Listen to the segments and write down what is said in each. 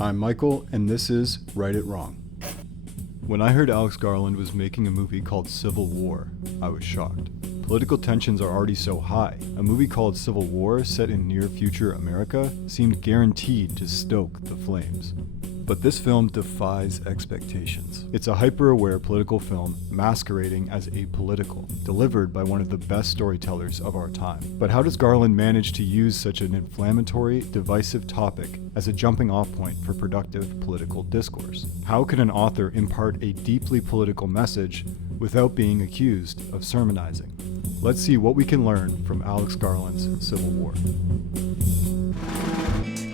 I'm Michael, and this is Right It Wrong. When I heard Alex Garland was making a movie called Civil War, I was shocked. Political tensions are already so high. A movie called Civil War, set in near-future America, seemed guaranteed to stoke the flames. But this film defies expectations. It's a hyper-aware political film masquerading as apolitical, delivered by one of the best storytellers of our time. But how does Garland manage to use such an inflammatory, divisive topic as a jumping-off point for productive political discourse? How can an author impart a deeply political message without being accused of sermonizing? Let's see what we can learn from Alex Garland's Civil War.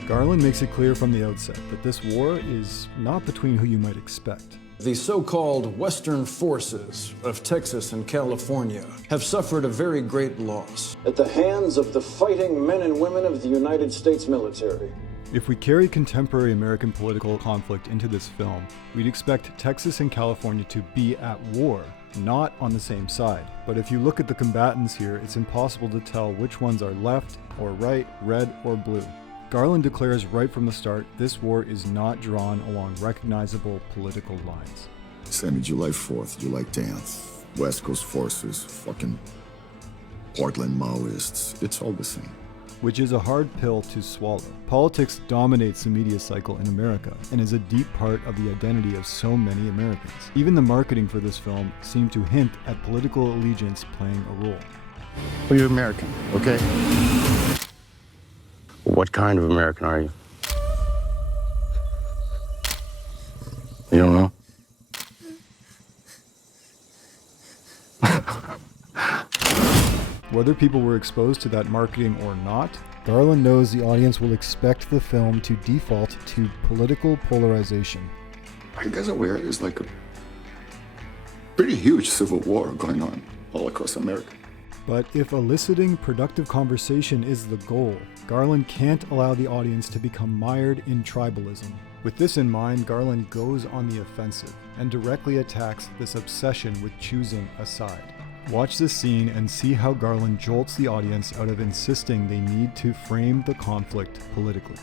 Garland makes it clear from the outset that this war is not between who you might expect. The so-called Western forces of Texas and California have suffered a very great loss at the hands of the fighting men and women of the United States military. If we carry contemporary American political conflict into this film, we'd expect Texas and California to be at war, not on the same side. But if you look at the combatants here, it's impossible to tell which ones are left or right, red or blue. Garland declares right from the start, this war is not drawn along recognizable political lines. Sammy, July 4th, July 10th, West Coast forces, fucking Portland Maoists, it's all the same. Which is a hard pill to swallow. Politics dominates the media cycle in America and is a deep part of the identity of so many Americans. Even the marketing for this film seemed to hint at political allegiance playing a role. Well, you're American, okay? What kind of American are you? You don't know? Whether people were exposed to that marketing or not, Garland knows the audience will expect the film to default to political polarization. Are you guys aware there's like a pretty huge civil war going on all across America? But if eliciting productive conversation is the goal, Garland can't allow the audience to become mired in tribalism. With this in mind, Garland goes on the offensive and directly attacks this obsession with choosing a side. Watch this scene and see how Garland jolts the audience out of insisting they need to frame the conflict politically.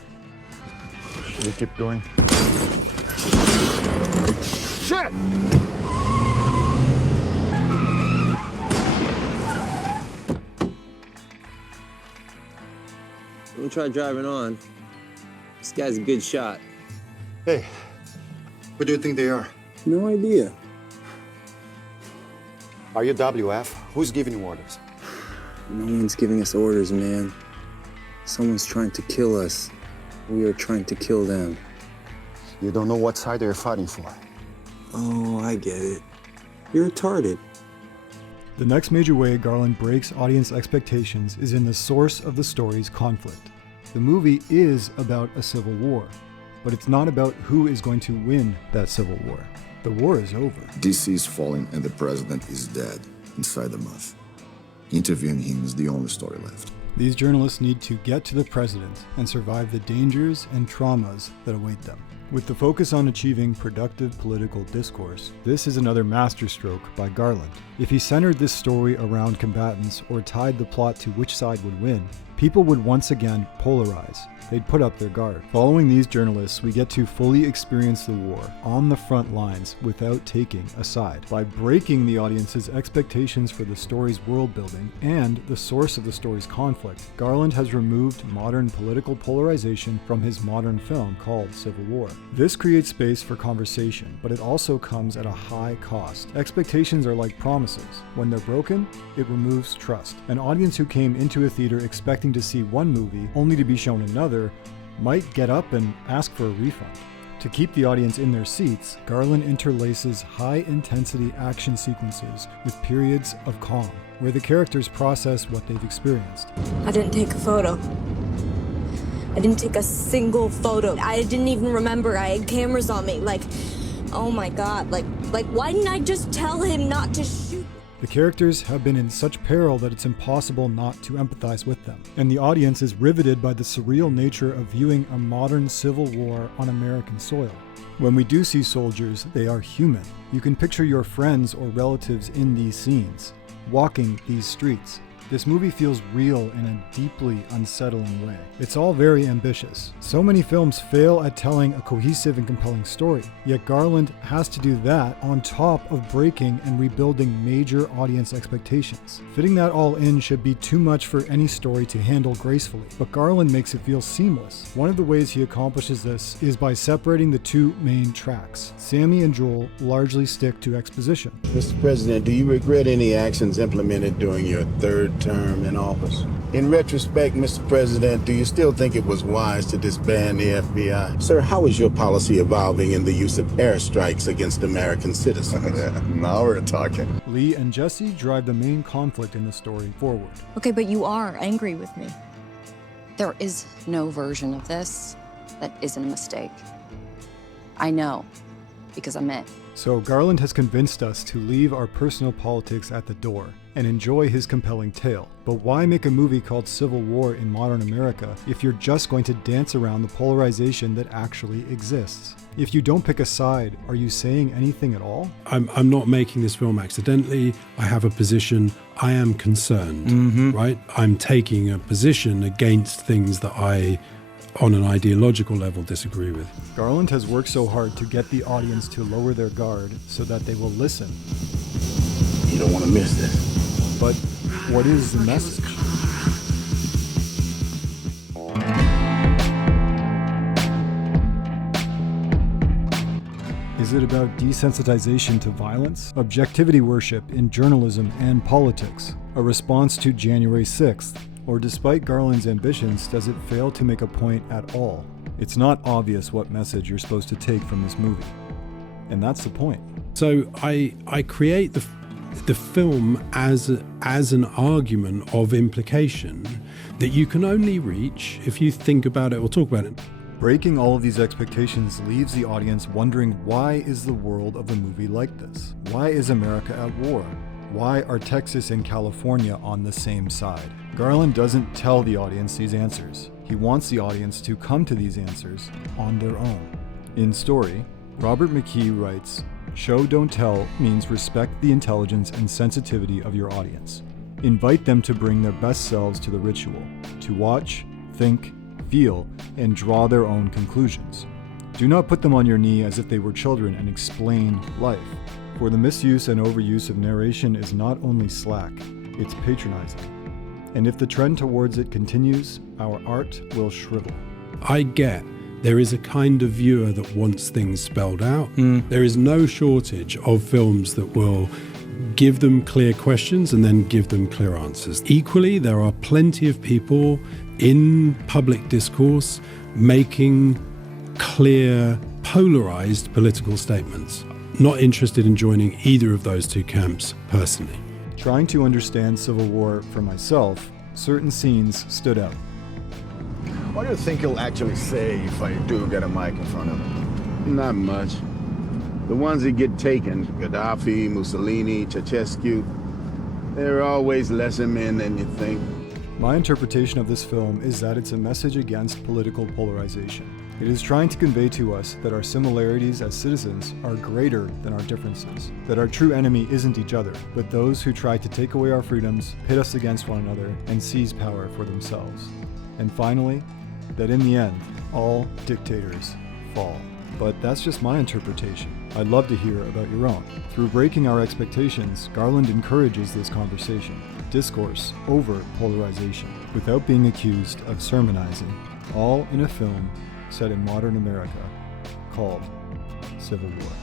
You keep going. Shit! Don't try driving on. This guy's a good shot. Hey, who do you think they are? No idea. Are you WF? Who's giving you orders? No one's giving us orders, man. Someone's trying to kill us. We are trying to kill them. You don't know what side they're fighting for. Oh, I get it. You're retarded. The next major way Garland breaks audience expectations is in the source of the story's conflict. The movie is about a civil war, but it's not about who is going to win that civil war. The war is over. DC is falling and the president is dead inside a month. Interviewing him is the only story left. These journalists need to get to the president and survive the dangers and traumas that await them. With the focus on achieving productive political discourse, this is another masterstroke by Garland. If he centered this story around combatants or tied the plot to which side would win, people would once again polarize. They'd put up their guard. Following these journalists, we get to fully experience the war on the front lines without taking a side. By breaking the audience's expectations for the story's world building and the source of the story's conflict, Garland has removed modern political polarization from his modern film called Civil War. This creates space for conversation, but it also comes at a high cost. Expectations are like promises. When they're broken, it removes trust. An audience who came into a theater expecting to see one movie only to be shown another might get up and ask for a refund. To keep the audience in their seats, Garland interlaces high-intensity action sequences with periods of calm, where the characters process what they've experienced. I didn't take a photo. I didn't take a single photo. I didn't even remember I had cameras on me. Oh my God, why didn't I just tell him not to shoot? The characters have been in such peril that it's impossible not to empathize with them, and the audience is riveted by the surreal nature of viewing a modern civil war on American soil. When we do see soldiers, they are human. You can picture your friends or relatives in these scenes, walking these streets. This movie feels real in a deeply unsettling way. It's all very ambitious. So many films fail at telling a cohesive and compelling story, yet Garland has to do that on top of breaking and rebuilding major audience expectations. Fitting that all in should be too much for any story to handle gracefully, but Garland makes it feel seamless. One of the ways he accomplishes this is by separating the two main tracks. Sammy and Joel largely stick to exposition. Mr. President, do you regret any actions implemented during your third term in office? In retrospect, Mr. President, do you still think it was wise to disband the FBI? Sir, how is your policy evolving in the use of airstrikes against American citizens? Now we're talking. Lee and Jesse drive the main conflict in the story forward. Okay, but you are angry with me. There is no version of this that isn't a mistake. I know, because I'm it. So Garland has convinced us to leave our personal politics at the door and enjoy his compelling tale. But why make a movie called Civil War in modern America if you're just going to dance around the polarization that actually exists? If you don't pick a side, are you saying anything at all? I'm not making this film accidentally. I have a position. I am concerned, right? I'm taking a position against things that I, on an ideological level, disagree with. Garland has worked so hard to get the audience to lower their guard so that they will listen. You don't want to miss this. But what is the message? Is it about desensitization to violence? Objectivity worship in journalism and politics? A response to January 6th? Or despite Garland's ambitions, does it fail to make a point at all? It's not obvious what message you're supposed to take from this movie. And that's the point. So I create the film as an argument of implication that you can only reach if you think about it or talk about it. Breaking all of these expectations leaves the audience wondering, why is the world of the movie like this? Why is America at war? Why are Texas and California on the same side? Garland doesn't tell the audience these answers. He wants the audience to come to these answers on their own. In Story, Robert McKee writes, "Show don't tell means respect the intelligence and sensitivity of your audience. Invite them to bring their best selves to the ritual, to watch, think, feel, and draw their own conclusions. Do not put them on your knee as if they were children and explain life. For the misuse and overuse of narration is not only slack, it's patronizing. And if the trend towards it continues, our art will shrivel." I get there is a kind of viewer that wants things spelled out. There is no shortage of films that will give them clear questions and then give them clear answers. Equally, there are plenty of people in public discourse making clear, polarized political statements. Not interested in joining either of those two camps personally. Trying to understand Civil War for myself, certain scenes stood out. What do you think he'll actually say if I do get a mic in front of him? Not much. The ones that get taken, Gaddafi, Mussolini, Ceausescu, they're always lesser men than you think. My interpretation of this film is that it's a message against political polarization. It is trying to convey to us that our similarities as citizens are greater than our differences, that our true enemy isn't each other, but those who try to take away our freedoms, pit us against one another, and seize power for themselves. And finally, that in the end, all dictators fall. But that's just my interpretation. I'd love to hear about your own. Through breaking our expectations, Garland encourages this conversation, discourse over polarization, without being accused of sermonizing, all in a film set in modern America called Civil War.